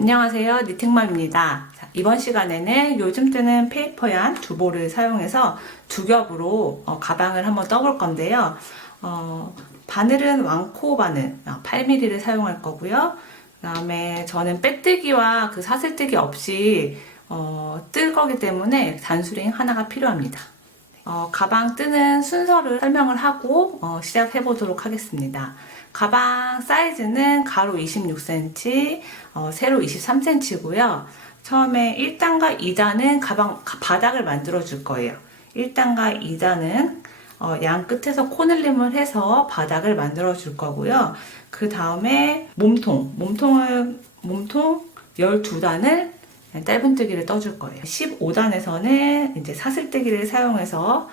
안녕하세요, 니팅맘입니다. 자, 이번 시간에는 요즘 뜨는 페이퍼얀 두보를 사용해서 두 겹으로 가방을 한번 떠볼 건데요. 바늘은 왕코 바늘 8mm를 사용할 거고요. 그 다음에 저는 빼뜨기와 그 사슬뜨기 없이 뜰 거기 때문에 단수링 하나가 필요합니다. 가방 뜨는 순서를 설명을 하고 시작해 보도록 하겠습니다. 가방 사이즈는 가로 26cm, 세로 23cm고요. 처음에 1단과 2단은 가방 바닥을 만들어 줄 거예요. 1단과 2단은 양 끝에서 코늘림을 해서 바닥을 만들어 줄 거고요. 그 다음에 몸통 12단을 짧은뜨기를 떠줄 거예요. 15단에서는 이제 사슬뜨기를 사용해서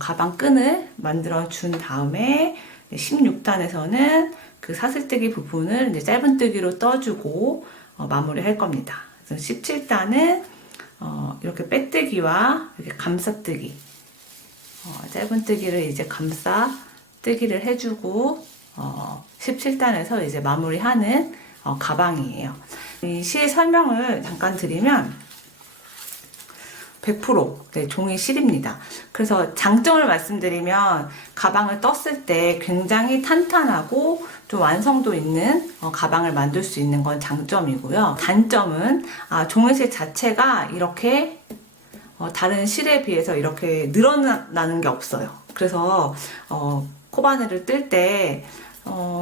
가방 끈을 만들어 준 다음에 16단에서는 그 사슬뜨기 부분을 이제 짧은뜨기로 떠주고 마무리 할 겁니다. 그래서 17단은 이렇게 빼뜨기와 이렇게 감싸뜨기, 짧은뜨기를 이제 감싸뜨기를 해주고 17단에서 이제 마무리하는 가방이에요. 이 실 설명을 잠깐 드리면 100% 종이 실입니다. 그래서 장점을 말씀드리면 가방을 떴을 때 굉장히 탄탄하고 좀 완성도 있는 가방을 만들 수 있는 건 장점이고요. 단점은 종이실 자체가 이렇게 다른 실에 비해서 이렇게 늘어나는 게 없어요. 그래서 코바늘을 뜰 때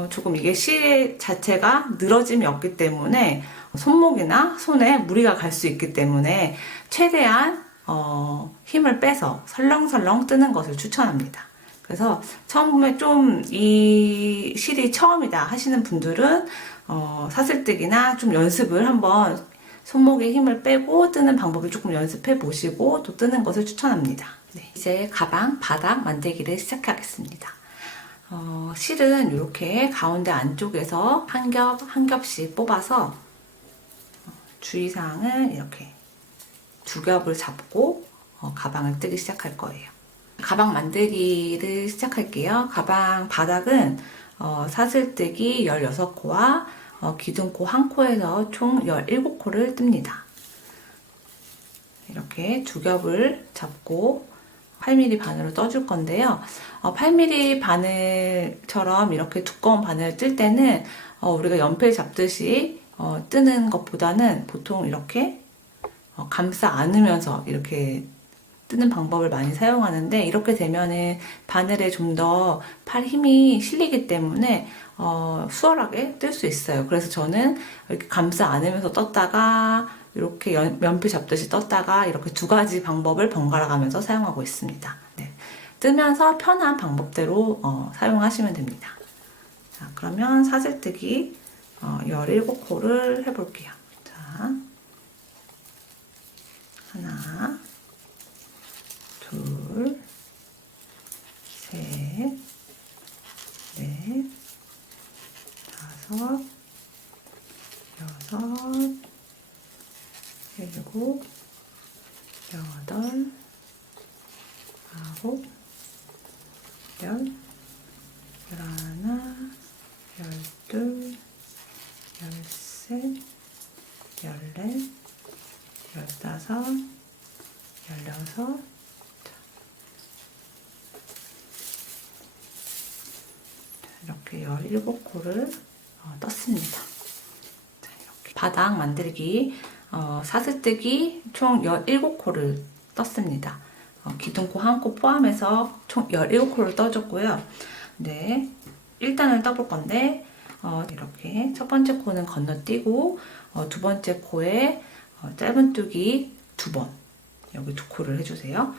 조금 이게 실 자체가 늘어짐이 없기 때문에 손목이나 손에 무리가 갈 수 있기 때문에 최대한 힘을 빼서 설렁설렁 뜨는 것을 추천합니다. 그래서 처음에 좀 이 실이 처음이다 하시는 분들은 사슬뜨기나 좀 연습을 한번 손목에 힘을 빼고 뜨는 방법을 조금 연습해 보시고 또 뜨는 것을 추천합니다. 네, 이제 가방 바닥 만들기를 시작하겠습니다. 실은 이렇게 가운데 안쪽에서 한 겹씩 뽑아서 주의사항은 이렇게 두 겹을 잡고 가방을 뜨기 시작할 거예요. 가방 만들기를 시작할게요. 가방 바닥은 사슬뜨기 16코와 기둥코 1코에서 총 17코를 뜹니다. 이렇게 두 겹을 잡고 8mm 바늘로 떠줄 건데요. 8mm 바늘처럼 이렇게 두꺼운 바늘을 뜰 때는 우리가 연필 잡듯이 뜨는 것보다는 보통 이렇게 감싸 안으면서 이렇게 뜨는 방법을 많이 사용하는데, 이렇게 되면은 바늘에 좀 더 팔 힘이 실리기 때문에 수월하게 뜰 수 있어요. 그래서 저는 이렇게 감싸 안으면서 떴다가 이렇게 연필 잡듯이 떴다가 이렇게 두 가지 방법을 번갈아 가면서 사용하고 있습니다. 네. 뜨면서 편한 방법대로 사용하시면 됩니다. 자, 그러면 사슬뜨기 17코를 해볼게요. 자, 하나, 둘, 셋, 넷, 다섯, 여섯, 일곱, 여덟, 아홉, 열, 열하나, 열둘, 열셋, 열넷, 열다섯, 열여섯. 이렇게 17코를 떴습니다. 자, 이렇게 바닥 만들기 사슬뜨기 총 17코를 떴습니다. 기둥코 1코 포함해서 총 17코를 떠줬고요. 네, 1단을 떠볼 건데 이렇게 첫 번째 코는 건너뛰고 두 번째 코에 짧은뜨기 2번, 여기 2코를 해주세요.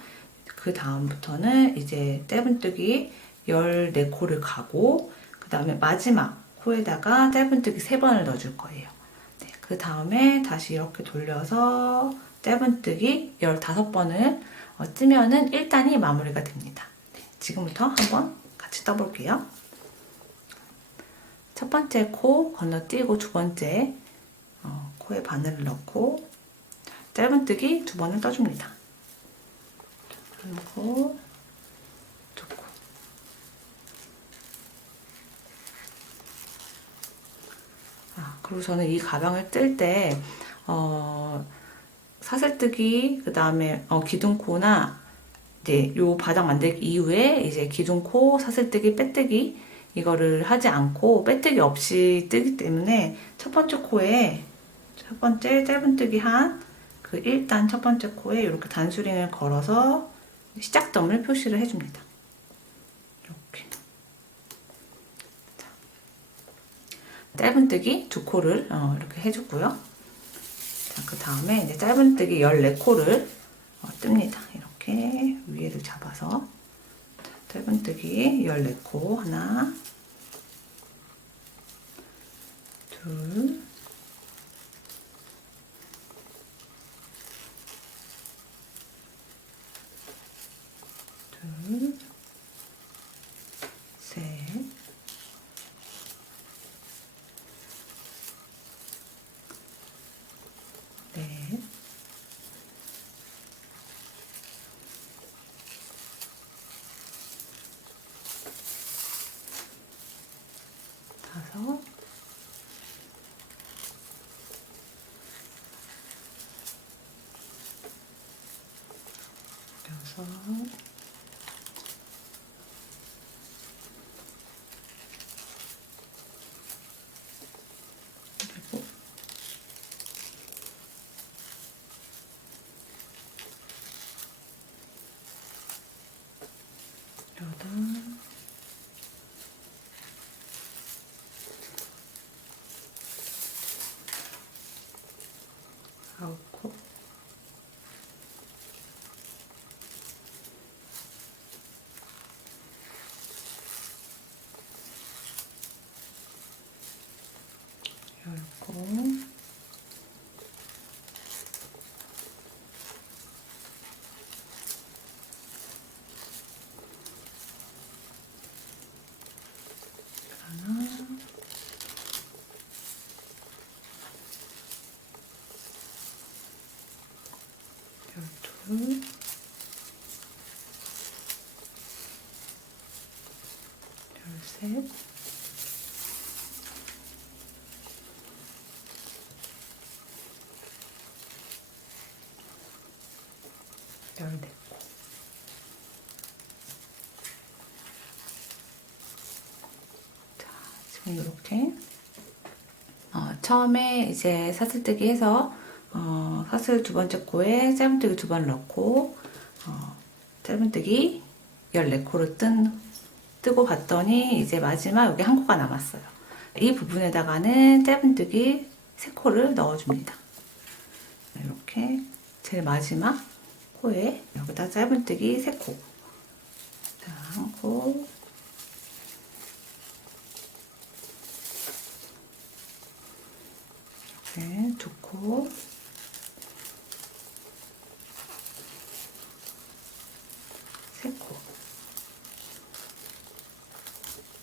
그 다음부터는 이제 짧은뜨기 14코를 가고, 그 다음에 마지막 코에다가 짧은뜨기 3번을 넣어줄 거예요. 네, 그 다음에 다시 이렇게 돌려서 짧은뜨기 15번을 뜨면은 1단이 마무리가 됩니다. 네, 지금부터 한번 같이 떠볼게요. 첫 번째 코 건너뛰고 두 번째 코에 바늘을 넣고 짧은뜨기 2번을 떠줍니다. 그리고 두 코. 그리고 저는 이 가방을 뜰 때, 사슬뜨기, 그 다음에, 기둥코나, 이제 요 바닥 만들기 이후에 이제 기둥코, 사슬뜨기, 빼뜨기, 이거를 하지 않고 빼뜨기 없이 뜨기 때문에 첫 번째 코에, 첫 번째 짧은뜨기 한 그 1단 첫 번째 코에 이렇게 단수링을 걸어서 시작점을 표시를 해줍니다. 이렇게. 짧은뜨기 두 코를 이렇게 해주고요. 그 다음에 이제 짧은뜨기 14코를 뜹니다. 이렇게 위에를 잡아서 짧은뜨기 14코 하나, 둘, 둘, 셋, 넷, 다섯, 여섯, 일곱, 여덟, 아홉, 열고, 하나, 열둘, 열셋, 열넷. 자, 지금 이렇게 처음에 이제 사슬뜨기 해서 사슬 두 번째 코에 짧은뜨기 두 번 넣고 짧은뜨기 14코를 뜨고 봤더니 이제 마지막 여기 한 코가 남았어요. 이 부분에다가는 짧은뜨기 3코를 넣어줍니다. 이렇게 제일 마지막 코에 여기다 짧은뜨기 3코. 자, 한 코, 이렇게 2코, 세 코.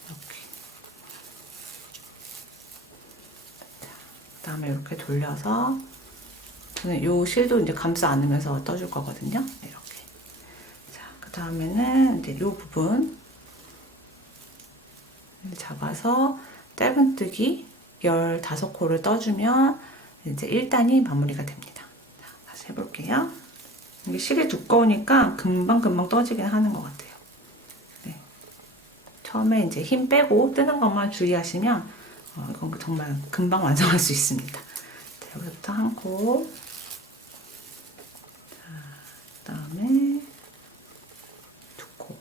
이렇게. 그 다음에 이렇게 돌려서 저는 요 실도 이제 감싸 안으면서 떠줄 거거든요. 이렇게. 자, 그 다음에는 이제 요 부분 잡아서 짧은뜨기 15코를 떠주면 이제 1단이 마무리가 됩니다. 자, 다시 해볼게요. 이게 실이 두꺼우니까 금방금방 떠지긴 하는 것 같아요. 네. 처음에 이제 힘 빼고 뜨는 것만 주의하시면 이건 정말 금방 완성할 수 있습니다. 자, 여기서부터 한 코, 그 다음에 2코,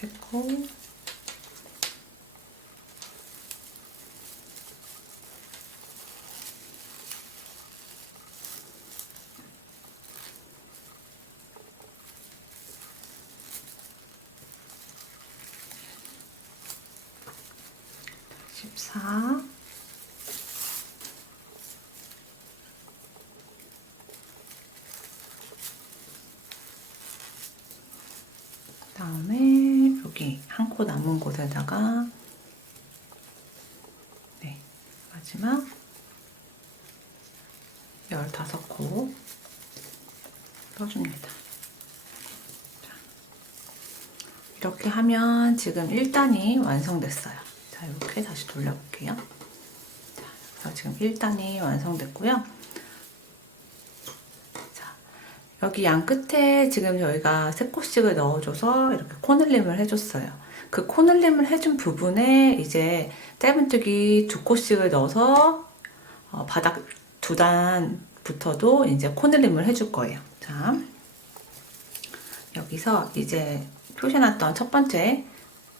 이렇게 3코, 사, 그 다음에 여기 한 코 남은 곳에다가 네, 마지막 15코 떠줍니다. 이렇게 하면 지금 1단이 완성됐어요. 자, 이렇게 다시 돌려볼게요. 자, 그래서 지금 1단이 완성됐고요. 자, 여기 양 끝에 지금 저희가 3코씩을 넣어줘서 이렇게 코늘림을 해줬어요. 그 코늘림을 해준 부분에 이제 짧은뜨기 2코씩을 넣어서 바닥 2단부터도 이제 코늘림을 해줄 거예요. 자, 여기서 이제 표시해놨던 첫 번째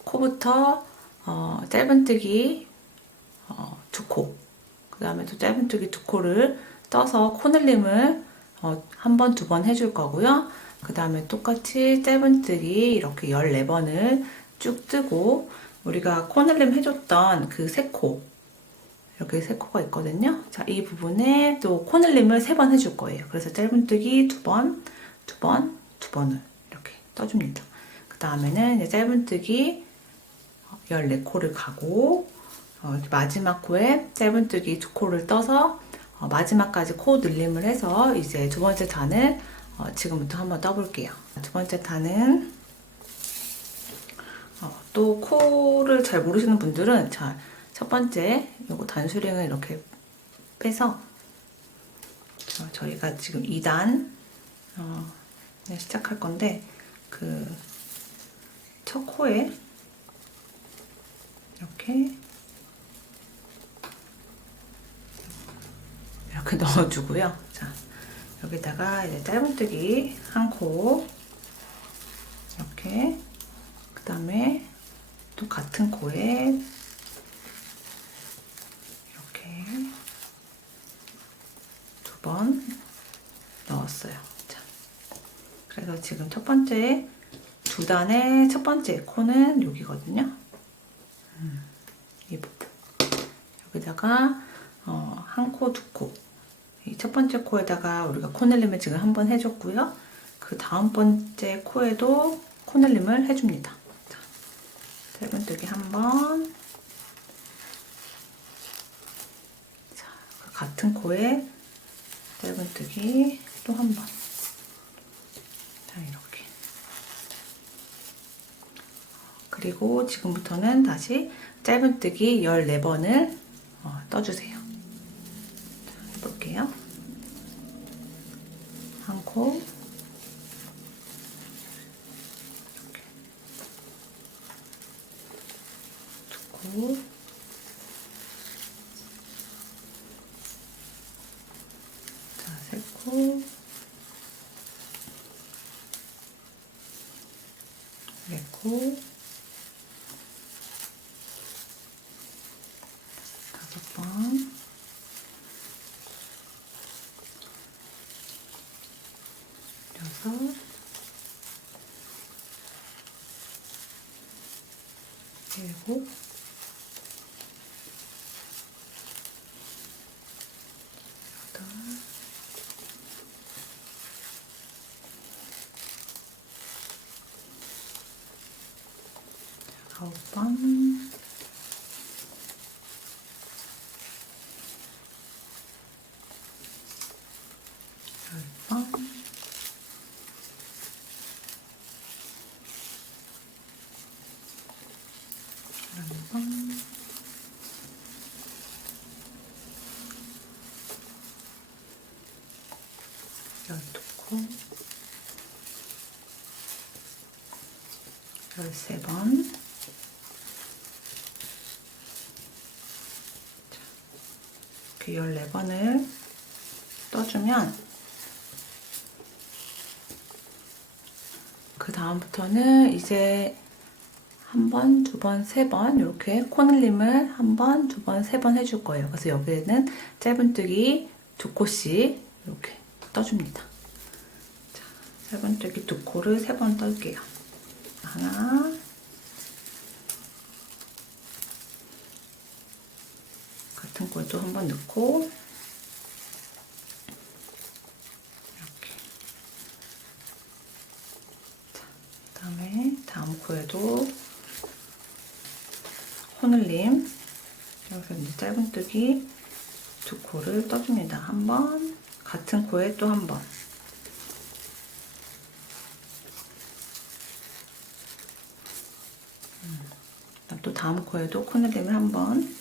코부터 짧은뜨기 2코, 그 다음에 또 짧은뜨기 2코를 떠서 코늘림을 한 번, 2번 해줄 거고요. 그 다음에 똑같이 짧은뜨기 이렇게 14번을 쭉 뜨고 우리가 코늘림 해줬던 그 3코, 이렇게 3코가 있거든요. 자, 이 부분에 또 코늘림을 3번 해줄 거예요. 그래서 짧은뜨기 2번, 2번, 2번을 이렇게 떠줍니다. 그 다음에는 이제 짧은뜨기 14코를 가고 마지막 코에 짧은뜨기 2코를 떠서 마지막까지 코 늘림을 해서 이제 두 번째 단을 지금부터 한번 떠볼게요. 두 번째 단은 또 코를 잘 모르시는 분들은 자, 첫 번째 요거 단수링을 이렇게 빼서 저희가 지금 2단 시작할 건데 그 첫 코에 이렇게 넣어주고요. 자, 여기다가 이제 짧은뜨기 1코 이렇게, 그 다음에 또 같은 코에 이렇게 2번 넣었어요. 자, 그래서 지금 첫 번째 2단의 첫 번째 코는 여기거든요. 이 부분. 여기다가 1코, 2코. 이 첫 번째 코에다가 우리가 코늘림을 지금 한번 해줬고요. 그 다음 번째 코에도 코늘림을 해줍니다. 자, 짧은뜨기 1번. 자, 그 같은 코에 짧은뜨기 또 1번. 자, 이렇게. 그리고 지금부터는 다시 짧은뜨기 14번을 떠주세요. 자, 해볼게요. 1코, 이렇게 2코, 자, 3코, 4코, 5번, 6, 7, 8, 9번, 10번, 11번, 12코, 13번, 이렇게 14번을 떠주면 그 다음부터는 이제 1번, 2번, 3번 이렇게 코늘림을 1번, 2번, 3번 해줄 거예요. 그래서 여기에는 짧은뜨기 2코씩 이렇게 떠줍니다. 자, 짧은뜨기 2코를 3번 떨게요. 하나, 같은 코에 또 1번 넣고 이렇게. 자, 그다음에 다음 코에도 코늘림, 여기서 이제 짧은뜨기 2코를 떠줍니다. 1번, 같은 코에 또 1번. 또 다음 코에도 코늘림을 한번.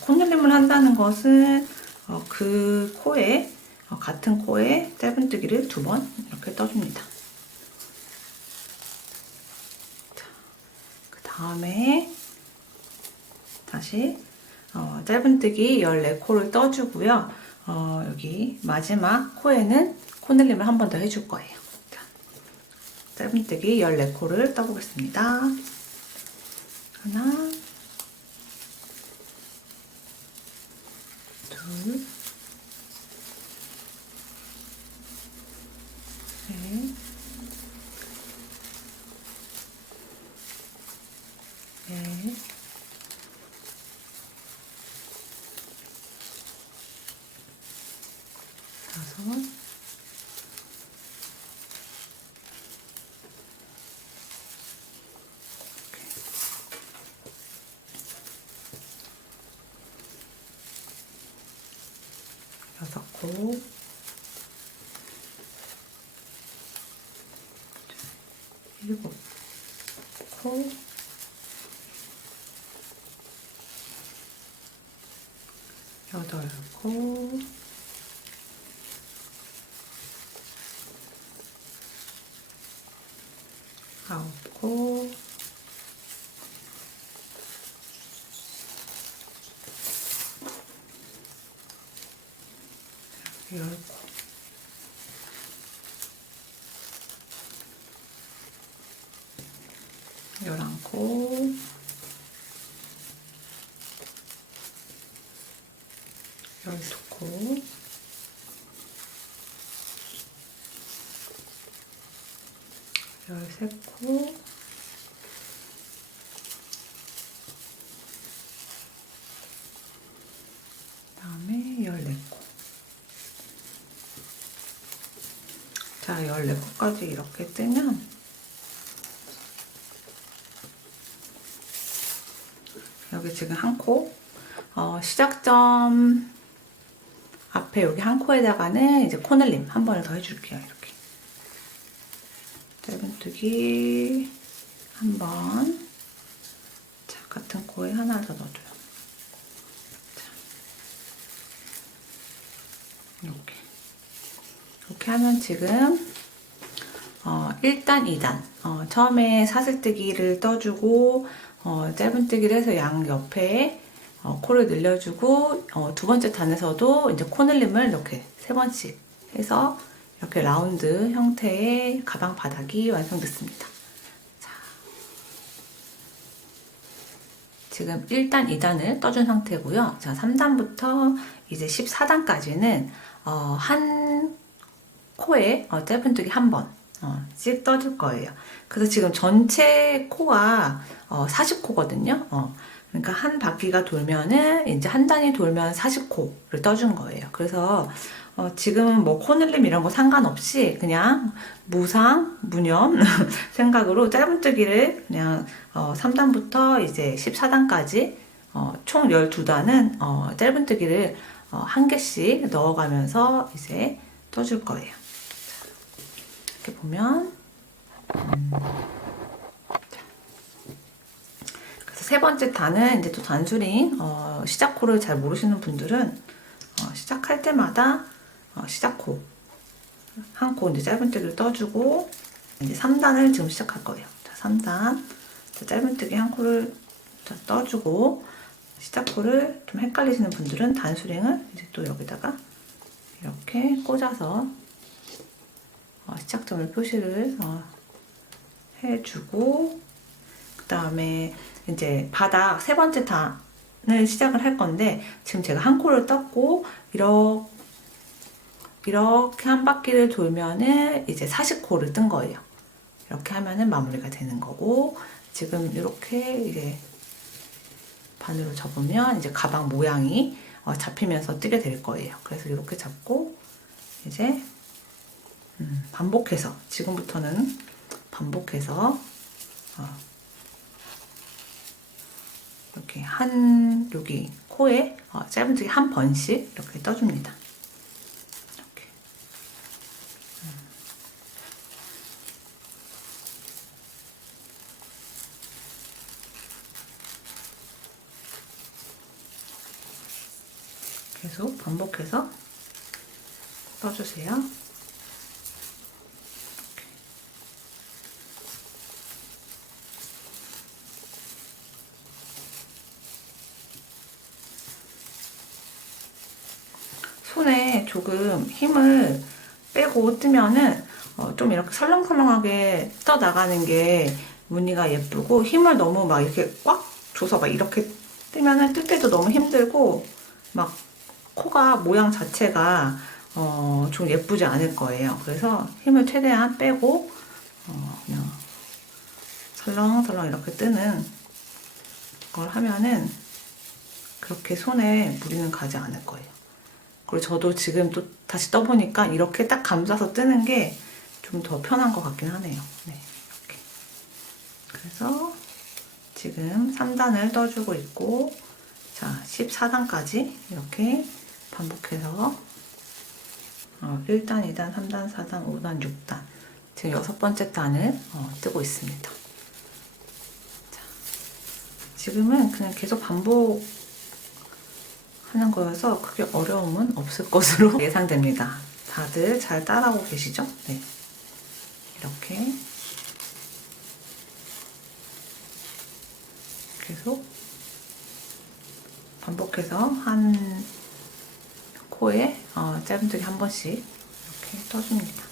코늘림을 한다는 것은 그 코에 같은 코에 짧은뜨기를 2번 이렇게 떠줍니다. 그 다음에 다시 짧은뜨기 14코를 떠주고요. 여기 마지막 코에는 코늘림을 한 번 더 해줄 거예요. 자, 짧은뜨기 14코를 떠보겠습니다. 하나, 둘, 셋, 넷, 다섯, 여섯 코, 일곱 코, 여덟 코, 아홉 코, 열 코, 11코, 12코, 13코, 14코. 자, 14코까지 이렇게 뜨면 여기 지금 한 코, 시작점 앞에 여기 한 코에다가는 이제 코늘림 한 번을 더 해줄게요. 이렇게 짧은뜨기 한 번. 자, 같은 코에 하나 더 넣어줘요. 자, 이렇게 하면 지금 1단, 2단 처음에 사슬뜨기를 떠주고 짧은뜨기를 해서 양 옆에 코를 늘려주고 2번째 단에서도 이제 코늘림을 이렇게 3번씩 해서 이렇게 라운드 형태의 가방 바닥이 완성됐습니다. 자, 지금 1단, 2단을 떠준 상태고요. 자, 3단부터 이제 14단까지는 한 코에 짧은뜨기 한 번씩 떠줄 거예요. 그래서 지금 전체 코가 40코거든요. 그러니까 한 바퀴가 돌면은 이제 한 단이 돌면 40코를 떠준 거예요. 그래서 지금은 뭐 코늘림 이런 거 상관없이 그냥 무상, 무념 생각으로 짧은뜨기를 그냥 3단부터 이제 14단까지 총 12단은 짧은뜨기를 한 개씩 넣어가면서 이제 떠줄 거예요. 이렇게 보면 그래서 3번째 단은 이제 또 단수링 시작 코를 잘 모르시는 분들은 시작할 때마다 시작 코 한 코 이제 짧은뜨기를 떠주고 이제 3단을 지금 시작할 거예요. 자, 3단 짧은뜨기 한 코를 떠주고 시작 코를 좀 헷갈리시는 분들은 단수링을 이제 또 여기다가 이렇게 꽂아서 시작점을 표시를 해주고 그 다음에 이제 바닥 3번째 단을 시작을 할 건데 지금 제가 한 코를 떴고 이렇게 한 바퀴를 돌면은 이제 40코를 뜬 거예요. 이렇게 하면은 마무리가 되는 거고 지금 이렇게 이제 반으로 접으면 이제 가방 모양이 잡히면서 뜨게 될 거예요. 그래서 이렇게 잡고 이제 반복해서 지금부터는 반복해서 이렇게 여기 코에 짧은뜨기 한 번씩 이렇게 떠줍니다. 이렇게. 계속 반복해서 떠주세요. 손에 조금 힘을 빼고 뜨면은 좀 이렇게 설렁설렁하게 떠 나가는 게 무늬가 예쁘고, 힘을 너무 막 이렇게 꽉 줘서 막 이렇게 뜨면은 뜰 때도 너무 힘들고 막 코가 모양 자체가 좀 예쁘지 않을 거예요. 그래서 힘을 최대한 빼고 그냥 설렁설렁 이렇게 뜨는 걸 하면은 그렇게 손에 무리는 가지 않을 거예요. 그리고 저도 지금 또 다시 떠보니까 이렇게 딱 감싸서 뜨는 게 좀 더 편한 것 같긴 하네요. 네, 이렇게. 그래서 지금 3단을 떠주고 있고, 자, 14단까지 이렇게 반복해서 1단, 2단, 3단, 4단, 5단, 6단 지금 6번째 단을 뜨고 있습니다. 자, 지금은 그냥 계속 반복 하는 거여서 크게 어려움은 없을 것으로 예상됩니다. 다들 잘 따라오고 계시죠? 네. 이렇게 계속 반복해서 한 코에 짧은뜨기 한 번씩 이렇게 떠줍니다.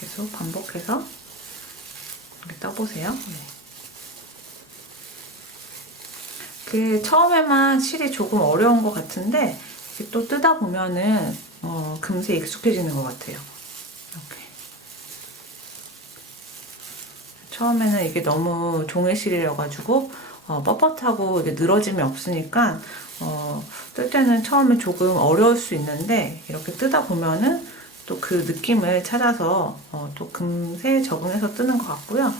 계속 반복해서 이렇게 떠보세요. 네. 그 처음에만 실이 조금 어려운 것 같은데 또 뜨다 보면은 금세 익숙해지는 것 같아요. 이렇게. 처음에는 이게 너무 종이실이라가지고 뻣뻣하고 이게 늘어짐이 없으니까 뜰 때는 처음에 조금 어려울 수 있는데 이렇게 뜨다 보면은 또 그 느낌을 찾아서 또 금세 적응해서 뜨는 것 같고요.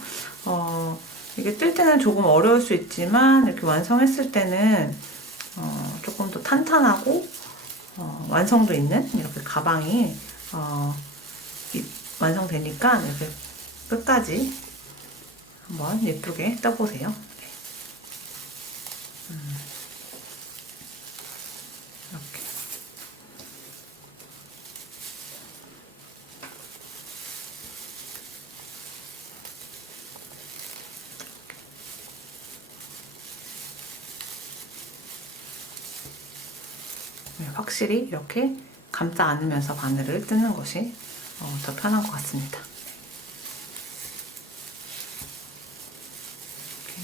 이게 뜰 때는 조금 어려울 수 있지만 이렇게 완성했을 때는 조금 더 탄탄하고 완성도 있는 이렇게 가방이 완성되니까 이렇게 끝까지 한번 예쁘게 떠보세요. 이렇게. 확실히 이렇게 감싸 안으면서 바늘을 뜨는 것이 더 편한 것 같습니다. 이렇게.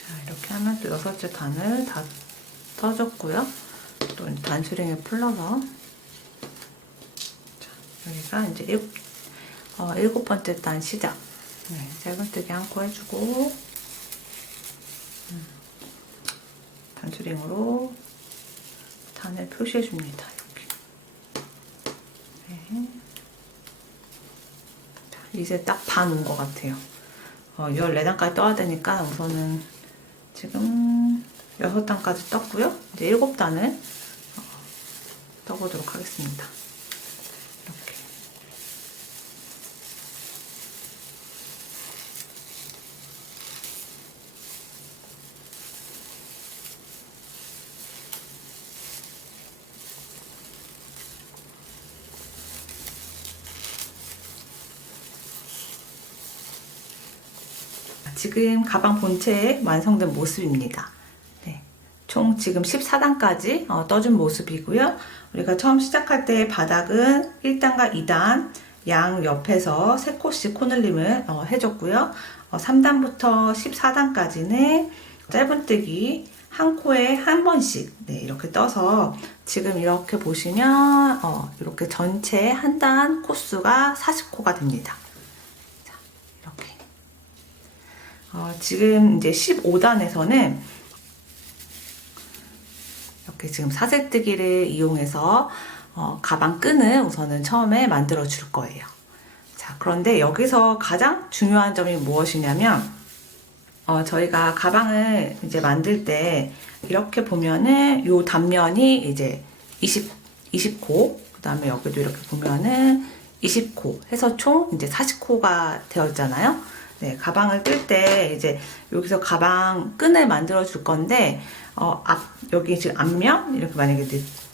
자, 이렇게 하면 또 6째 단을 다 떠줬고요. 또 단수링을 풀러서 여기가 이제 7번째 단 시작. 네, 짧은뜨기 한 코 해주고 단추링으로 단을 표시해줍니다. 이렇게. 네. 자, 이제 딱 반 온 것 같아요. 14단까지 떠야 되니까 우선은 지금 6단까지 떴고요. 이제 7단을 떠보도록 하겠습니다. 이렇게. 지금 가방 본체의 완성된 모습입니다. 네, 총 지금 14단까지 떠준 모습이고요. 우리가 처음 시작할 때 바닥은 1단과 2단 양 옆에서 3코씩 코늘림을 해줬고요. 3단부터 14단까지는 짧은뜨기 한 코에 한 번씩 이렇게 떠서 지금 이렇게 보시면 이렇게 전체 한 단 코수가 40코가 됩니다. 자, 이렇게. 지금 이제 15단에서는 이렇게 지금 사슬뜨기를 이용해서 가방 끈을 우선은 처음에 만들어 줄 거예요. 자, 그런데 여기서 가장 중요한 점이 무엇이냐면 저희가 가방을 이제 만들 때 이렇게 보면은 요 단면이 이제 20코, 그 다음에 여기도 이렇게 보면은 20코 해서 총 이제 40코가 되어 있잖아요. 네, 가방을 뜰 때 이제 여기서 가방 끈을 만들어 줄 건데 여기 지금 앞면 이렇게 만약에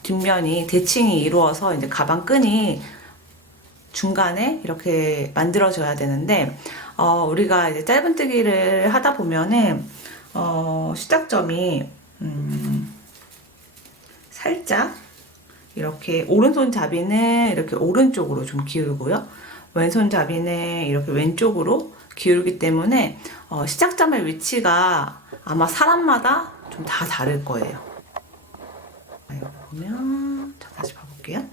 뒷면이 대칭이 이루어서 이제 가방 끈이 중간에 이렇게 만들어줘야 되는데 우리가 이제 짧은뜨기를 하다 보면은 시작점이 살짝 이렇게 오른손잡이는 이렇게 오른쪽으로 좀 기울고요. 왼손잡이는 이렇게 왼쪽으로 기울기 때문에 시작점의 위치가 아마 사람마다 좀 다 다를 거예요. 여기 보면 자, 다시 봐볼게요.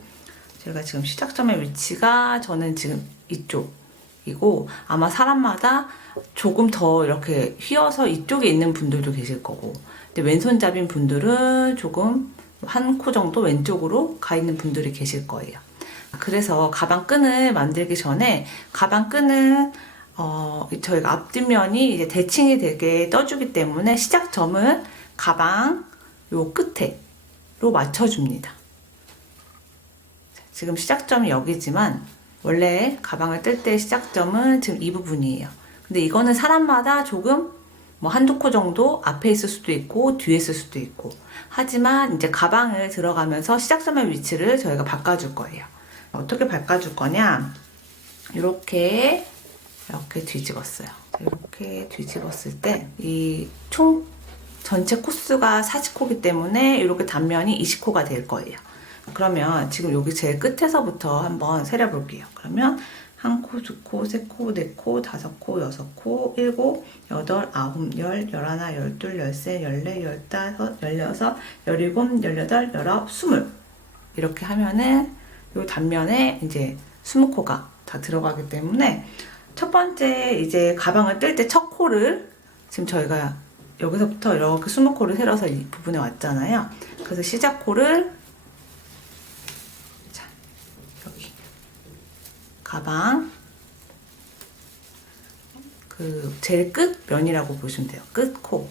제가 지금 시작점의 위치가 저는 지금 이쪽이고 아마 사람마다 조금 더 이렇게 휘어서 이쪽에 있는 분들도 계실 거고 근데 왼손잡인 분들은 조금 한 코 정도 왼쪽으로 가 있는 분들이 계실 거예요. 그래서 가방 끈을 만들기 전에 가방 끈은 저희가 앞뒷면이 이제 대칭이 되게 떠주기 때문에 시작점을 가방 요 끝에로 맞춰줍니다. 지금 시작점이 여기지만 원래 가방을 뜰 때 시작점은 지금 이 부분이에요. 근데 이거는 사람마다 조금 뭐 한두 코 정도 앞에 있을 수도 있고 뒤에 있을 수도 있고 하지만 이제 가방을 들어가면서 시작점의 위치를 저희가 바꿔줄 거예요. 어떻게 바꿔줄 거냐, 이렇게 뒤집었어요. 이렇게 뒤집었을 때 이 총 전체 코스가 40코이기 때문에 이렇게 단면이 20코가 될 거예요. 그러면 지금 여기 제일 끝에서부터 한번 세려 볼게요. 그러면 1코, 2코, 3코, 4코, 5코, 6코, 7, 8, 9, 10, 11, 12, 13, 14, 15, 16, 17, 18, 19, 20 이렇게 하면은 이 단면에 이제 20코가 다 들어가기 때문에 첫 번째 이제 가방을 뜰 때 첫 코를 지금 저희가 여기서부터 이렇게 20코를 세려서 이 부분에 왔잖아요. 그래서 시작 코를 자, 여기 가방 그 제일 끝 면이라고 보시면 돼요. 끝 코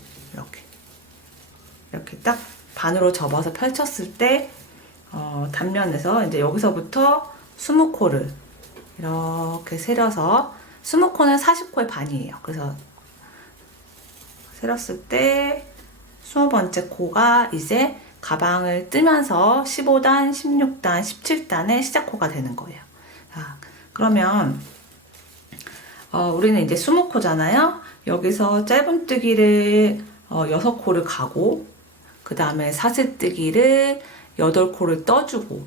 이렇게 딱 반으로 접어서 펼쳤을 때 단면에서 이제 여기서부터 20코를 이렇게 세려서 20코는 40코의 반이에요. 그래서 세렸을 때 20번째 코가 이제 가방을 뜨면서 15단, 16단, 17단의 시작 코가 되는 거예요. 자, 그러면 우리는 이제 20코잖아요. 여기서 짧은뜨기를 6코를 가고 그 다음에 사슬뜨기를 8코를 떠주고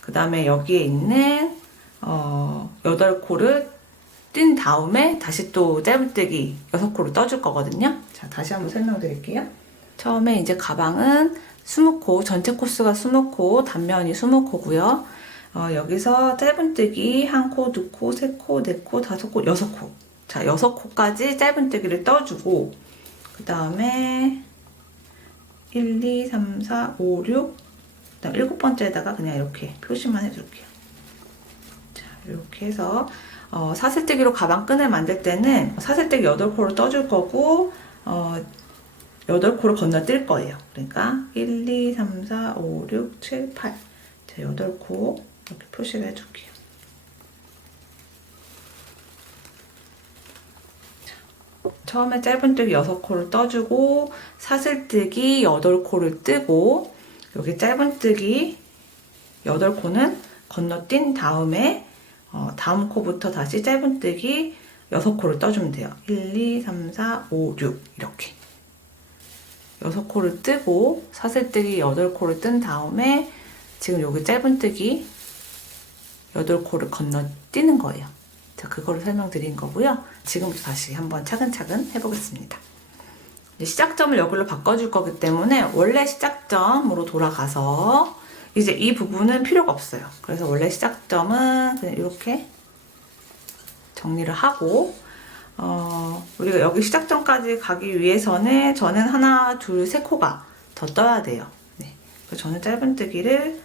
그 다음에 여기에 있는 8코를 뜬 다음에 다시 또 짧은뜨기 6코를 떠줄 거거든요. 자, 다시 한번 설명드릴게요. 처음에 이제 가방은 20코, 전체 코스가 20코, 단면이 20코고요. 여기서 짧은뜨기 1코, 2코, 3코, 4코, 5코, 6코. 자, 6코까지 짧은뜨기를 떠주고 그 다음에 1, 2, 3, 4, 5, 6 그다음 7번째에다가 그냥 이렇게 표시만 해줄게요. 자, 이렇게 해서 사슬뜨기로 가방 끈을 만들 때는 사슬뜨기 8코를 떠줄 거고 8코를 건너뛸 거예요. 그러니까 1, 2, 3, 4, 5, 6, 7, 8 자, 8코 이렇게 표시를 해줄게요. 처음에 짧은뜨기 6코를 떠주고 사슬뜨기 8코를 뜨고 여기 짧은뜨기 8코는 건너뛴 다음에 다음 코부터 다시 짧은뜨기 6코를 떠주면 돼요. 1, 2, 3, 4, 5, 6 이렇게 6코를 뜨고 사슬뜨기 8코를 뜬 다음에 지금 여기 짧은뜨기 8코를 건너뛰는 거예요. 자, 그거를 설명드린 거고요. 지금부터 다시 한번 차근차근 해보겠습니다. 시작점을 여기로 바꿔줄 거기 때문에 원래 시작점으로 돌아가서 이제 이 부분은 필요가 없어요. 그래서 원래 시작점은 그냥 이렇게 정리를 하고 우리가 여기 시작점까지 가기 위해서는 저는 하나, 둘, 세 코가 더 떠야 돼요. 네. 그래서 저는 짧은뜨기를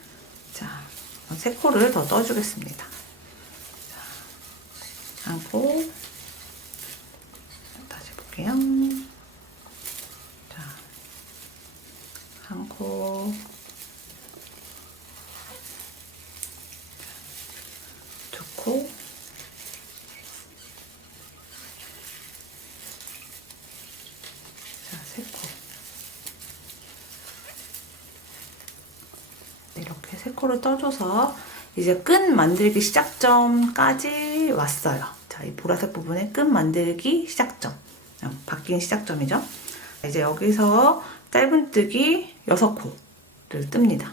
자, 3코를 더 떠주겠습니다. 자, 1코 다시 볼게요. 자, 1코 2코 자, 3코 이렇게 3코를 떠줘서 이제 끈 만들기 시작점까지 왔어요. 자, 이 보라색 부분의 끈 만들기 시작점, 바뀐 시작점이죠. 이제 여기서 짧은뜨기 6코를 뜹니다.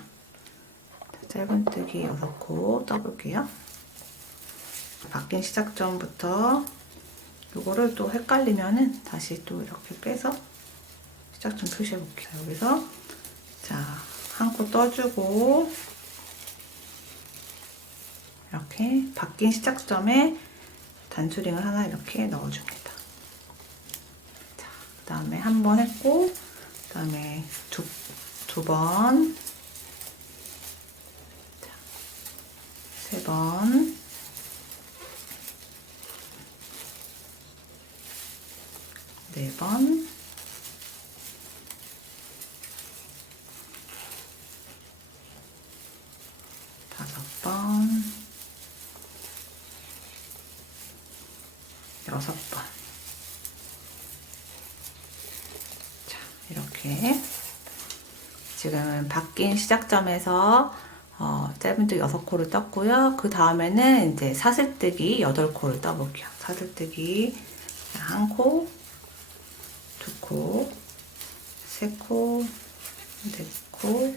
짧은뜨기 6코 떠볼게요. 바뀐 시작점부터 요거를 또 헷갈리면은 다시 또 이렇게 빼서 시작점 표시해 볼게요. 여기서 자, 1코 떠주고 이렇게 바뀐 시작점에 단추링을 하나 이렇게 넣어줍니다. 자, 그 다음에 한 번 했고, 그 다음에 두 번, 자, 3번, 4번, 5번, 6번. 자, 이렇게 지금 바뀐 시작점에서 짧은뜨기 6코를 떴고요. 그 다음에는 이제 사슬뜨기 8코를 떠볼게요. 사슬뜨기 1코, 2코, 3코, 4코,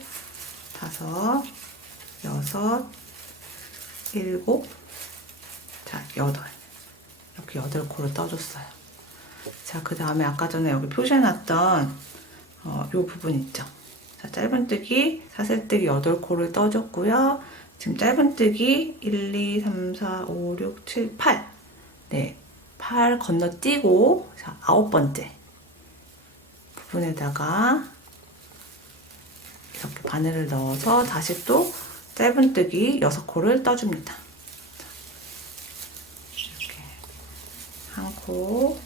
5, 6, 7, 자, 8. 이렇게 8코를 떠줬어요. 자, 그 다음에 아까 전에 여기 표시해놨던 요 부분 있죠. 자, 짧은뜨기, 사슬뜨기 8코를 떠줬고요. 지금 짧은뜨기 1, 2, 3, 4, 5, 6, 7, 8. 네, 8 건너뛰고, 자, 9번째 부분에다가 이렇게 바늘을 넣어서 다시 또 짧은뜨기 6코를 떠줍니다. 이렇게 1코,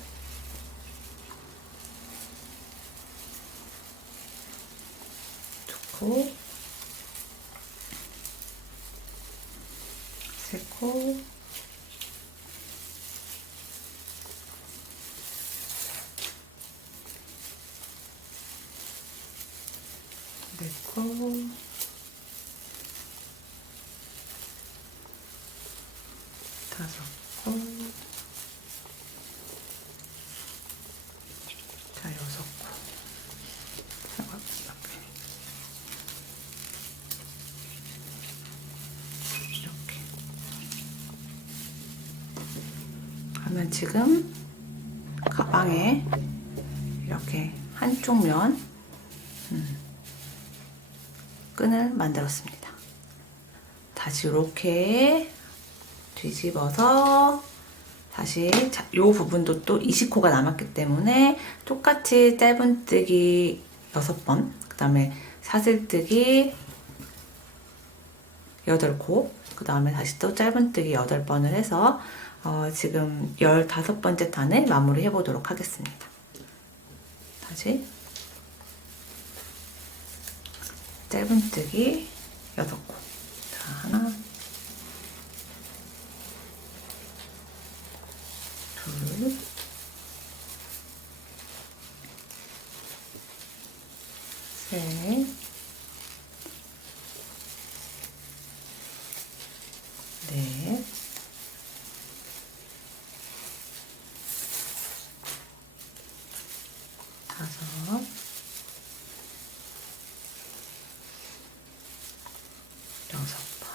2코, 3코, 4코, 5코, 자, 6코. 이렇게 하면 지금 가방에 이렇게 한쪽 면 끈을 만들었습니다. 다시 이렇게 뒤집어서 다시 이 부분도 또 20코가 남았기 때문에 똑같이 짧은뜨기 6번, 그 다음에 사슬뜨기 8코, 그 다음에 다시 또 짧은뜨기 8번을 해서 지금 15번째 단을 마무리 해보도록 하겠습니다. 다시 짧은뜨기 6코. 자, 하나, 둘, 셋, 넷, 다섯, 여섯 번.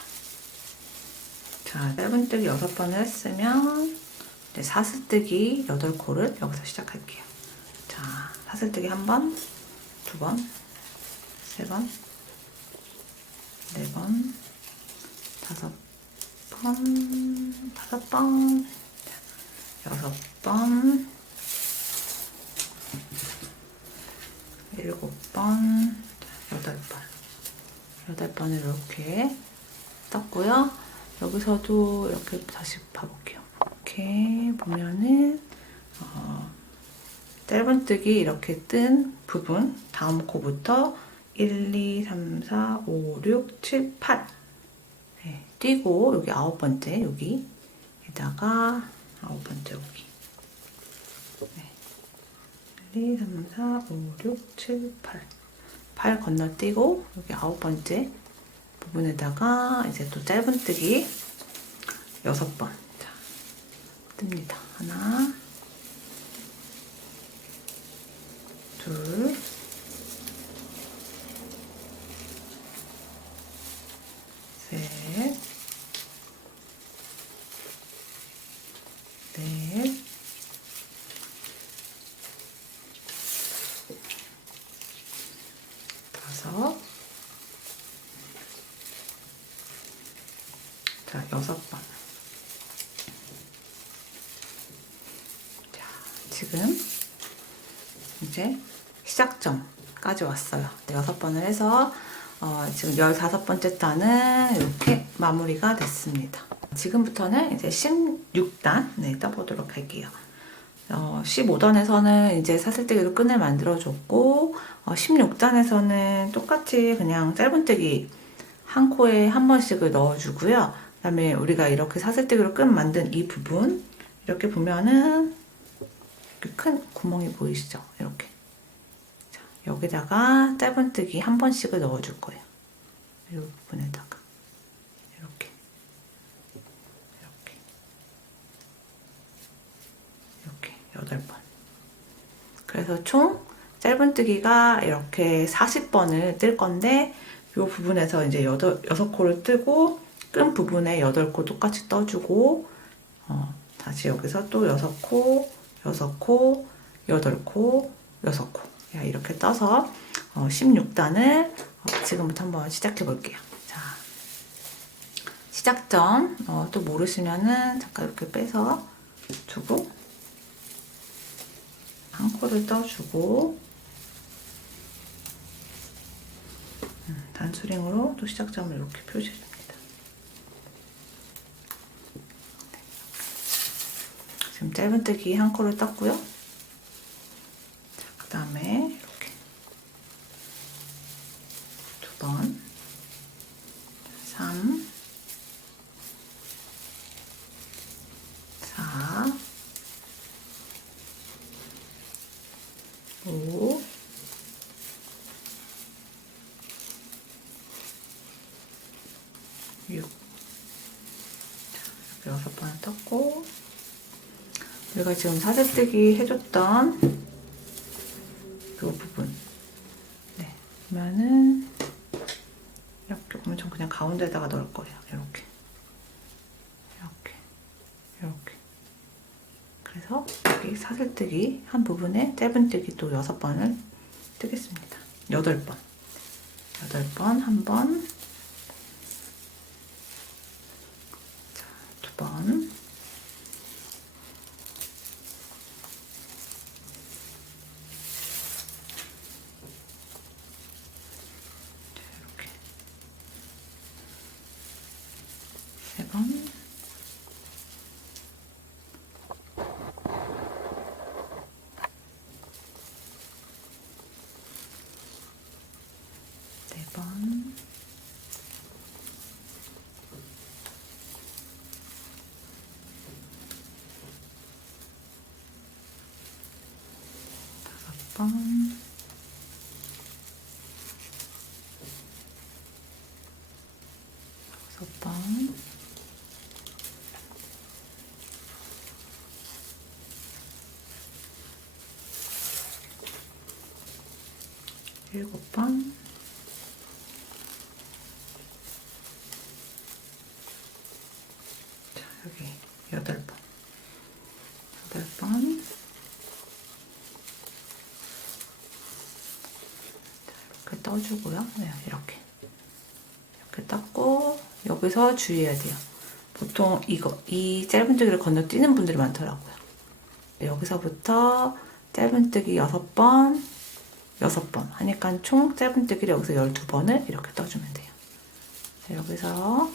자, 짧은뜨기 6번을 했으면 이제 사슬뜨기 8코를 여기서 시작할게요. 자, 사슬뜨기 1번, 2번, 3번, 4번, 5번, 5번, 6번, 7번, 8번. 번을 이렇게 떴고요. 여기서도 이렇게 다시 봐볼게요. 이렇게 보면은 짧은뜨기 이렇게 뜬 부분 다음 코부터 1, 2, 3, 4, 5, 6, 7, 8 네, 띄고 여기 9번째 여기에다가 9번째 여기 네. 1, 2, 3, 4, 5, 6, 7, 8 건너뛰고 여기 9번째 부분에다가 이제 또 짧은뜨기 6번 자, 뜹니다. 하나 둘 셋 넷 다섯 자 6번 자 지금 이제 시작점까지 왔어요. 6번을 해서 지금 15번째 단은 이렇게 마무리가 됐습니다. 지금부터는 이제 16단 네, 떠보도록 할게요. 15단에서는 이제 사슬뜨기로 끈을 만들어줬고 16단에서는 똑같이 그냥 짧은뜨기 한 코에 한 번씩을 넣어주고요. 그 다음에 우리가 이렇게 사슬뜨기로 끈 만든 이 부분 이렇게 보면은 이렇게 큰 구멍이 보이시죠? 이렇게 자, 여기다가 짧은뜨기 한 번씩을 넣어줄 거예요. 이 부분에다가 이렇게 이렇게 8번 그래서 총 짧은뜨기가 이렇게 40번을 뜰 건데 이 부분에서 이제 6코를 뜨고 끈 부분에 8코 똑같이 떠주고 다시 여기서 또 6코 6코 8코 6코 이렇게 떠서 16단을 지금부터 한번 시작해 볼게요. 자, 시작점 또 모르시면은 잠깐 이렇게 빼서 주고 한 코를 떠주고 단수링으로 또 시작점을 이렇게 표시해줍니다. 지금 짧은뜨기 한 코를 떴고요. 그 다음에 이렇게 2번 3 4 5 6 이렇게 6번을 떴고 우리가 지금 사슬뜨기 해줬던 이 부분 네, 그러면은 이렇게 보면 전 그냥 가운데다가 넣을 거예요. 이렇게 그래서 여기 사슬뜨기 한 부분에 짧은뜨기 또 6번을 뜨겠습니다. 8번 한 번 자, 2번 이렇게 3번 번 5번 6번 7번 자 여기 8번 이렇게 떠주고요. 네, 이렇게 떴고 여기서 주의해야 돼요. 보통 이 짧은뜨기를 건너뛰는 분들이 많더라고요. 여기서부터 짧은뜨기 6번 하니까 총 짧은뜨기를 여기서 12번을 이렇게 떠주면 돼요. 자, 여기서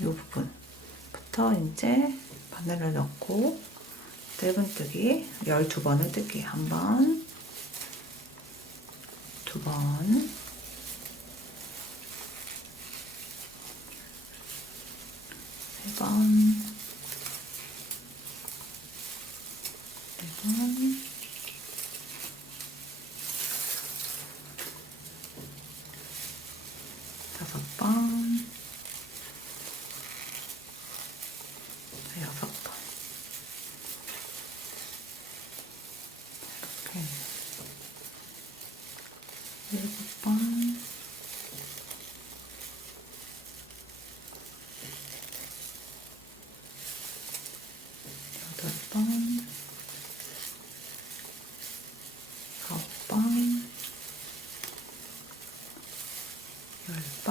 이 부분부터 이제 바늘을 넣고 짧은뜨기 12번을 뜰게요. 1번, 2번, 3번, 4번, 5번, 6번. 이렇게 7번, 8번, 9번, 10번,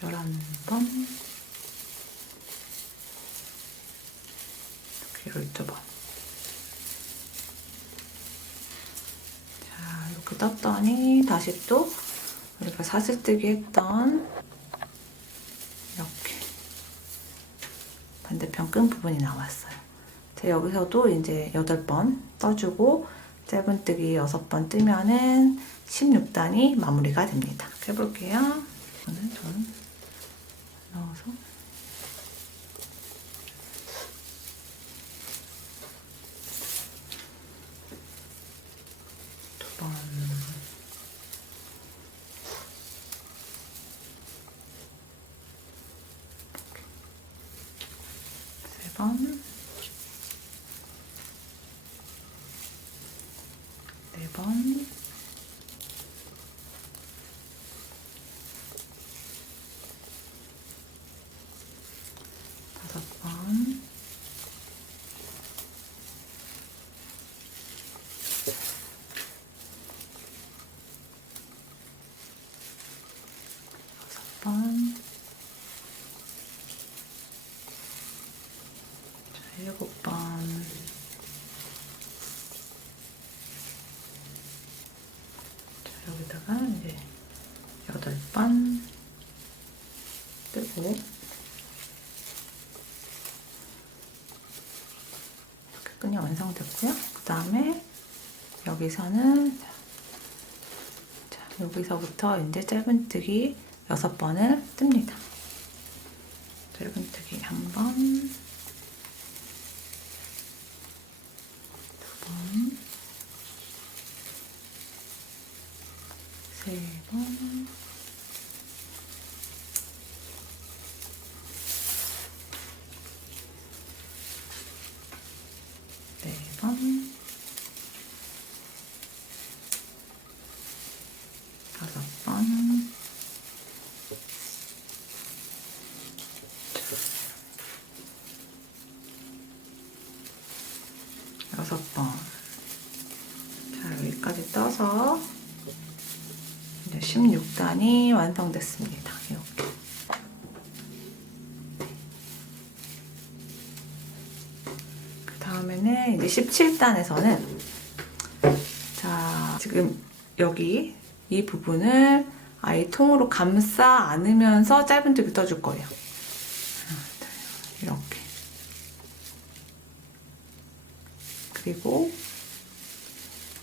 11번, 이렇게 12번. 자, 이렇게 떴더니 다시 또 우리가 사슬뜨기 했던 이렇게 반대편 끈 부분이 나왔어요. 자, 여기서도 이제 8번 떠주고 짧은뜨기 6번 뜨면은 16단이 마무리가 됩니다. 해볼게요. 이거는 좀 넣어서 두 번, 세 번, 네 번, 다섯 번, 여섯 번, 자, 7번, 자, 여기다가 이제 8번 뜨고 이렇게 끈이 완성됐고요. 그 다음에 여기서는 자, 여기서부터 이제 짧은뜨기 6번을 뜹니다. 짧은뜨기 1번, 2번, 3번, 4번, 5번, 6번. 자, 여기까지 떠서 이제 16단이 완성됐습니다. 이렇게. 그 다음에는 이제 17단에서는 자, 지금 여기 이 부분을 아예 통으로 감싸 안으면서 짧은뜨기 떠줄 거예요. 이렇게. 그리고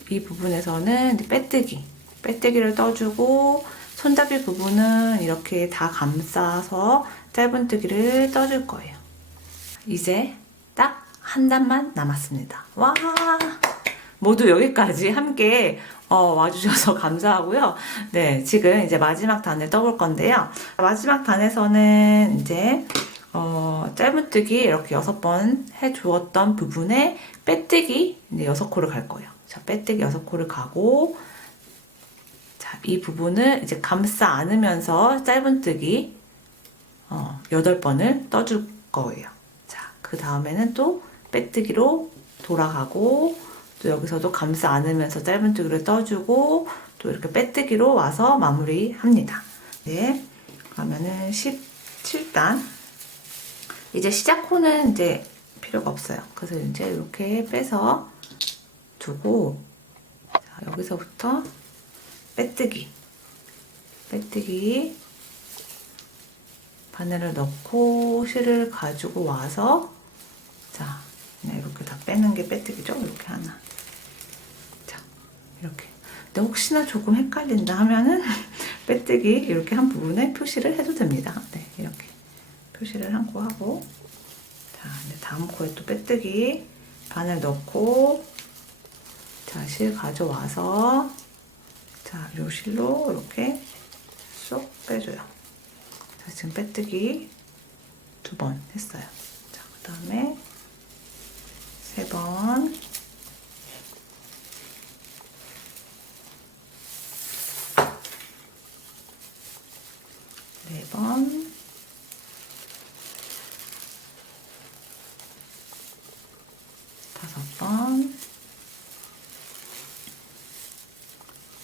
이 부분에서는 빼뜨기를 떠주고 손잡이 부분은 이렇게 다 감싸서 짧은뜨기를 떠줄 거예요. 이제 딱 한 단만 남았습니다. 와! 모두 여기까지 함께 와주셔서 감사하고요. 네, 지금 이제 마지막 단을 떠볼 건데요. 마지막 단에서는 이제 짧은뜨기 이렇게 6번 해주었던 부분에 빼뜨기 이제 6코를 갈 거예요. 자, 빼뜨기 6코를 가고 자, 이 부분을 이제 감싸 안으면서 짧은뜨기 8번을 떠줄 거예요. 자, 그 다음에는 또 빼뜨기로 돌아가고 또 여기서도 감싸 안으면서 짧은뜨기를 떠주고 또 이렇게 빼뜨기로 와서 마무리합니다. 네, 그러면은 17단 이제 시작 코는 이제 필요가 없어요. 그래서 이제 이렇게 빼서 두고 자, 여기서부터 빼뜨기 바늘을 넣고 실을 가지고 와서 자 그냥 이렇게 다 빼는 게 빼뜨기죠. 이렇게 하나 자 이렇게. 근데 혹시나 조금 헷갈린다 하면은 빼뜨기 이렇게 한 부분에 표시를 해도 됩니다. 네, 이렇게 표시를 한코 하고 자 이제 다음 코에 또 빼뜨기 바늘 넣고 자 실 가져와서 자 요 실로 이렇게 쏙 빼줘요. 자 지금 빼뜨기 2번 했어요. 자 그 다음에 3번 4번 5번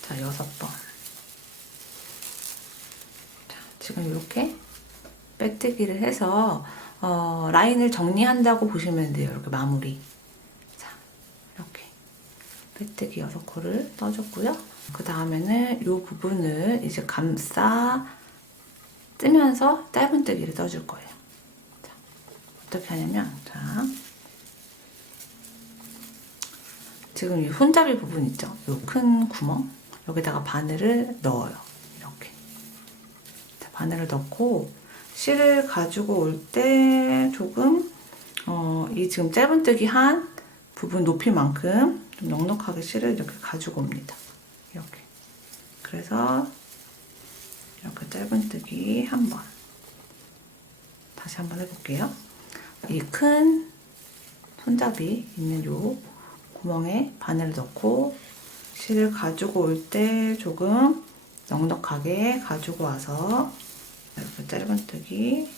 자 6번 자 지금 이렇게 빼뜨기를 해서 라인을 정리한다고 보시면 돼요. 이렇게 마무리 자 이렇게 빼뜨기 6코를 떠줬고요. 그 다음에는 이 부분을 이제 감싸 뜨면서 짧은뜨기를 떠줄 거예요. 자, 어떻게 하냐면 자 지금 이 손잡이 부분 있죠? 이 큰 구멍 여기다가 바늘을 넣어요. 이렇게 자, 바늘을 넣고 실을 가지고 올 때 조금 이 지금 짧은뜨기 한 부분 높이만큼 좀 넉넉하게 실을 이렇게 가지고 옵니다. 이렇게 그래서 이렇게 짧은뜨기 한번 다시 한번 해볼게요. 이 큰 손잡이 있는 요 구멍에 바늘을 넣고 실을 가지고 올 때 조금 넉넉하게 가지고 와서 이렇게 짧은뜨기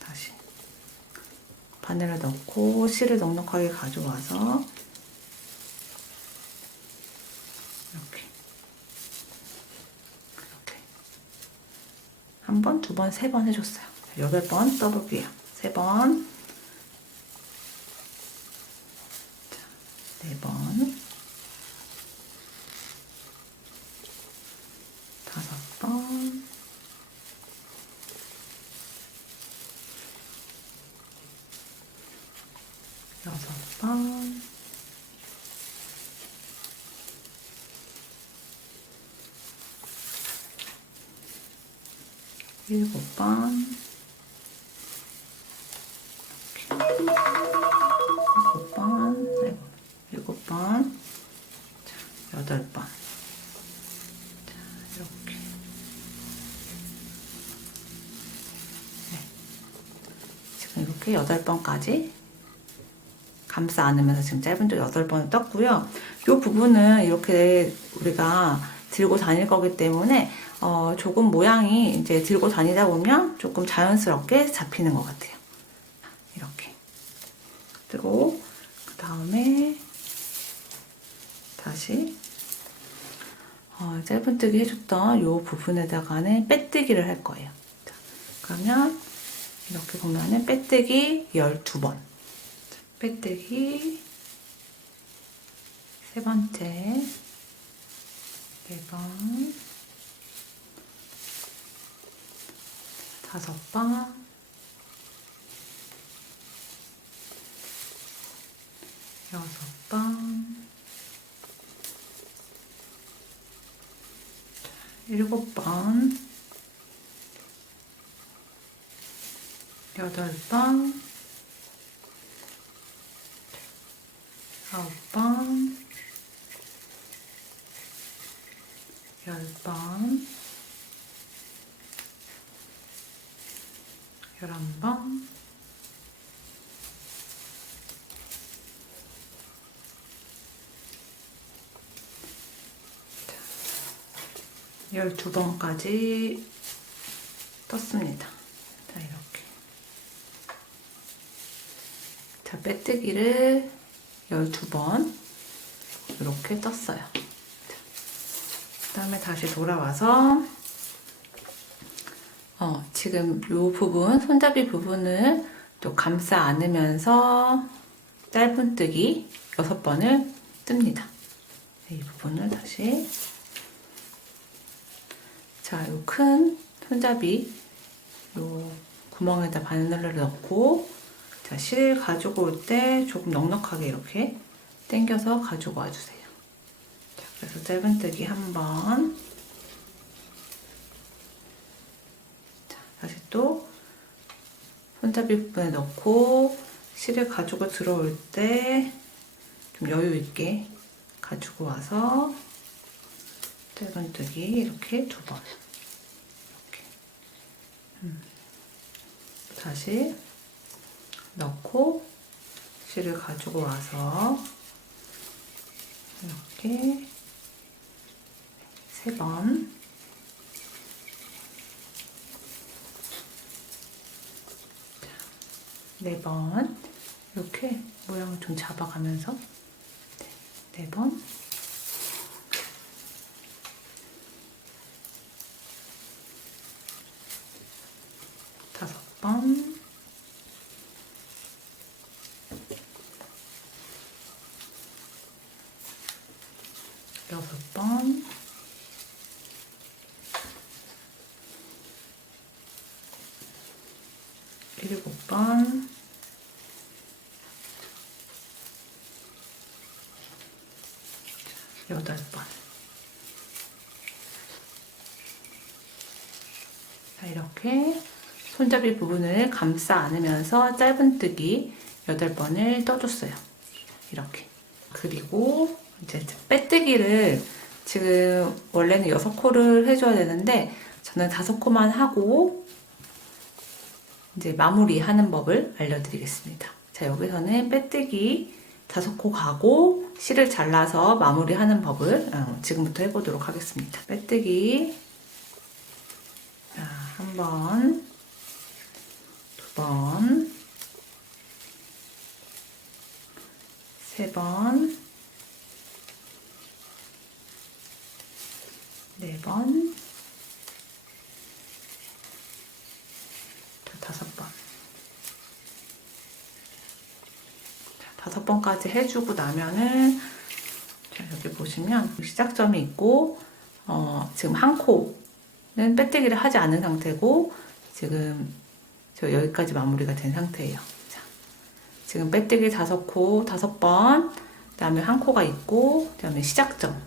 다시 바늘을 넣고 실을 넉넉하게 가지고 와서 한 번, 2번, 3번 해줬어요. 8번 떠볼게요. 3번, 4번, 5번, 6번, 7번, 7번, 8번. 자, 이렇게. 네. 지금 이렇게 8번까지 감싸 안으면서 지금 짧은 쪽 8번을 떴고요. 이 부분은 이렇게 우리가 들고 다닐 거기 때문에 조금 모양이 이제 들고 다니다 보면 조금 자연스럽게 잡히는 것 같아요. 이렇게. 그리고 그 다음에 다시 짧은뜨기 해줬던 이 부분에다가는 빼뜨기를 할 거예요. 자, 그러면 이렇게 보면은 빼뜨기 12번. 빼뜨기 세 번째 4번 5번 6번 7번 8번 9번 10번 11번 12번까지 떴습니다. 자, 이렇게. 자, 빼뜨기를 12번 이렇게 떴어요. 그 다음에 다시 돌아와서 지금 이 부분, 손잡이 부분을 또 감싸 안으면서 짧은뜨기 6번을 뜹니다. 이 부분을 다시, 자, 요 큰 손잡이 요 구멍에다 바늘을 넣고, 자, 실 가지고 올 때 조금 넉넉하게 이렇게 당겨서 가지고 와주세요. 자, 그래서 짧은뜨기 한 번, 자, 다시 또 손잡이 부분에 넣고 실을 가지고 들어올 때 좀 여유 있게 가지고 와서 짧은뜨기 이렇게 두 번, 이렇게 다시 넣고 실을 가지고 와서 이렇게 세 번, 네 번, 이렇게 모양을 좀 잡아가면서 네 번, 다섯 번, 여섯 번, 일곱 번, 여덟 번. 자, 이렇게 손잡이 부분을 감싸 안으면서 짧은뜨기 8번을 떠줬어요. 이렇게. 그리고 이제 빼뜨기를 지금 원래는 6코를 해줘야 되는데 저는 5코만 하고 이제 마무리하는 법을 알려드리겠습니다. 자, 여기서는 빼뜨기 5코 가고 실을 잘라서 마무리하는 법을 지금부터 해보도록 하겠습니다. 빼뜨기 한 번, 두 번, 세 번, 네 번, 다섯 번. 5번까지 해주고 나면은, 자, 여기 보시면 시작점이 있고, 지금 한 코는 빼뜨기를 하지 않은 상태고, 지금 저 여기까지 마무리가 된 상태예요. 자, 지금 빼뜨기 5코, 5번, 그 다음에 한 코가 있고, 그 다음에 시작점.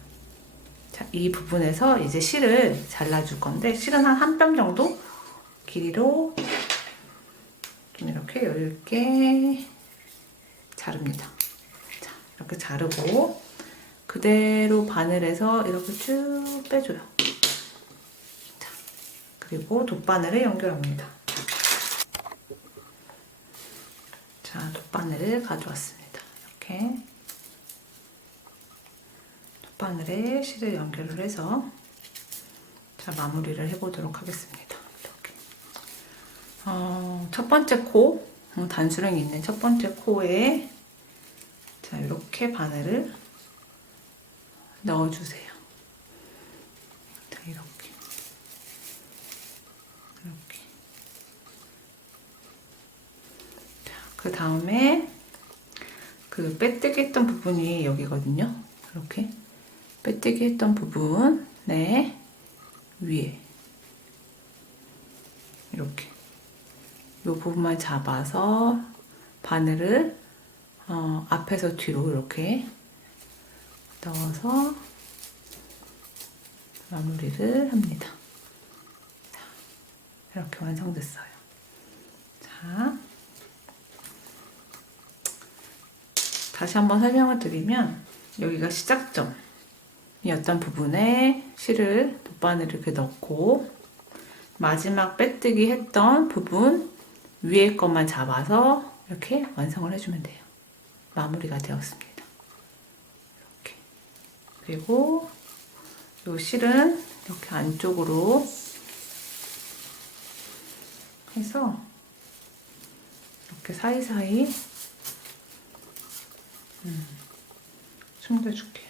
자, 이 부분에서 이제 실을 잘라줄 건데, 실은 한 뼘 정도 길이로 좀 이렇게 여유있게 자릅니다. 자, 이렇게 자르고 그대로 바늘에서 이렇게 쭉 빼줘요. 자, 그리고 돗바늘을 연결합니다. 자, 돗바늘을 가져왔습니다. 이렇게 돗바늘에 실을 연결을 해서 자, 마무리를 해보도록 하겠습니다. 이렇게 첫 번째 코, 단수령이 있는 첫 번째 코에 자, 이렇게 바늘을 넣어주세요. 자, 이렇게. 자, 그 다음에 그 빼뜨기 했던 부분이 여기거든요. 이렇게 빼뜨기 했던 부분에 위에 이렇게 이 부분만 잡아서 바늘을 앞에서 뒤로 이렇게 넣어서 마무리를 합니다. 자, 이렇게 완성됐어요. 자, 다시 한번 설명을 드리면 여기가 시작점이었던 부분에 실을 돗바늘을 이렇게 넣고 마지막 빼뜨기 했던 부분 위에 것만 잡아서 이렇게 완성을 해주면 돼요. 마무리가 되었습니다. 이렇게. 그리고 이 실은 이렇게 안쪽으로 해서 이렇게 사이사이 숨겨줄게요.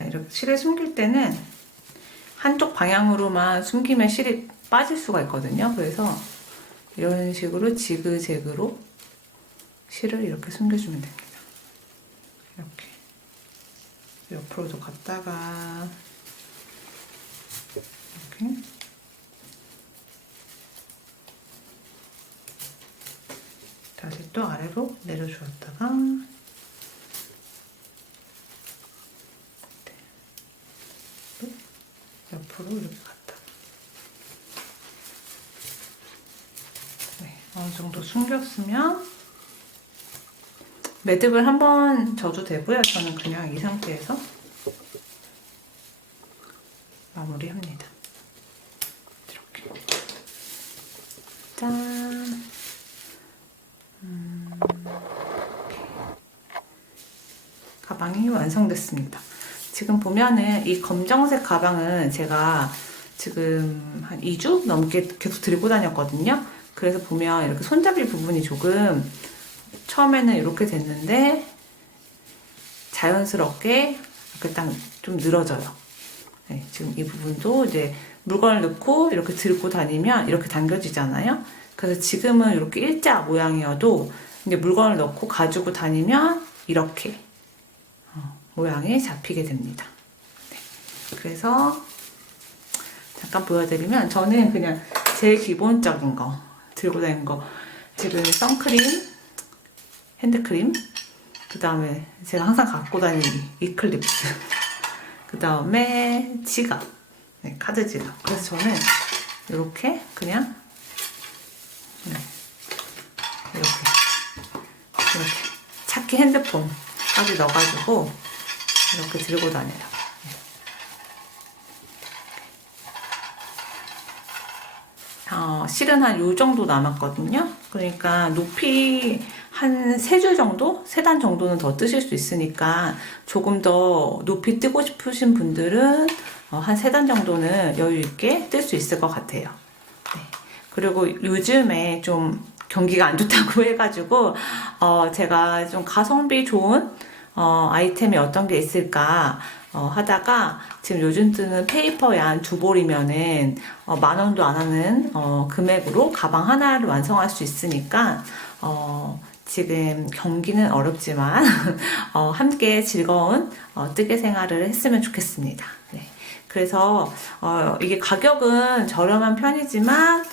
이렇게 실을 숨길 때는 한쪽 방향으로만 숨기면 실이 빠질 수가 있거든요. 그래서 이런 식으로 지그재그로 실을 이렇게 숨겨주면 됩니다. 이렇게 옆으로도 갔다가 이렇게 다시 또 아래로 내려주었다가 옆으로 이렇게 갔다. 네, 어느 정도 숨겼으면 매듭을 한번 져도 되고요. 저는 그냥 이 상태에서 마무리합니다. 이렇게. 짠. 가방이 완성됐습니다. 지금 보면은 이 검정색 가방은 제가 지금 한 2주 넘게 계속 들고 다녔거든요. 그래서 보면 이렇게 손잡이 부분이 조금 처음에는 이렇게 됐는데 자연스럽게 이렇게 딱 좀 늘어져요. 네, 지금 이 부분도 이제 물건을 넣고 이렇게 들고 다니면 이렇게 당겨지잖아요. 그래서 지금은 이렇게 일자 모양이어도 이제 물건을 넣고 가지고 다니면 이렇게 모양이 잡히게 됩니다. 네, 그래서 잠깐 보여드리면 저는 그냥 제일 기본적인 거 들고 다니는 거 지금 선크림, 핸드크림, 그 다음에 제가 항상 갖고 다니는 이클립스, 그 다음에 지갑, 네, 카드 지갑. 그래서 저는 이렇게 그냥 이렇게 차키 핸드폰까지 넣어가지고 이렇게 들고 다녀요. 실은 한 요 정도 남았거든요. 그러니까 높이 한 3줄 정도? 3단 정도는 더 뜨실 수 있으니까 조금 더 높이 뜨고 싶으신 분들은 한 3단 정도는 여유 있게 뜰 수 있을 것 같아요. 네. 그리고 요즘에 좀 경기가 안 좋다고 해가지고 제가 좀 가성비 좋은 아이템이 어떤 게 있을까 하다가 지금 요즘 뜨는 페이퍼 얀 2볼이면은 10,000원도 안 하는 금액으로 가방 하나를 완성할 수 있으니까 지금 경기는 어렵지만 함께 즐거운 뜨개 생활을 했으면 좋겠습니다. 네. 그래서 이게 가격은 저렴한 편이지만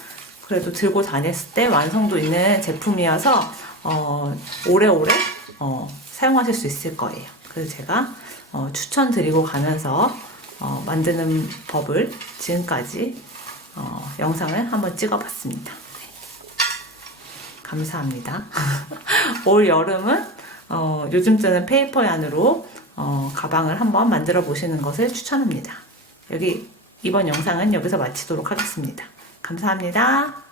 그래도 들고 다녔을 때 완성도 있는 제품이어서 오래오래 사용하실 수 있을 거예요. 그래서 제가 추천드리고 가면서 만드는 법을 지금까지 영상을 한번 찍어봤습니다. 네. 감사합니다. 올 여름은 요즘 뜨는 페이퍼 얀으로 가방을 한번 만들어 보시는 것을 추천합니다. 이번 영상은 여기서 마치도록 하겠습니다. 감사합니다.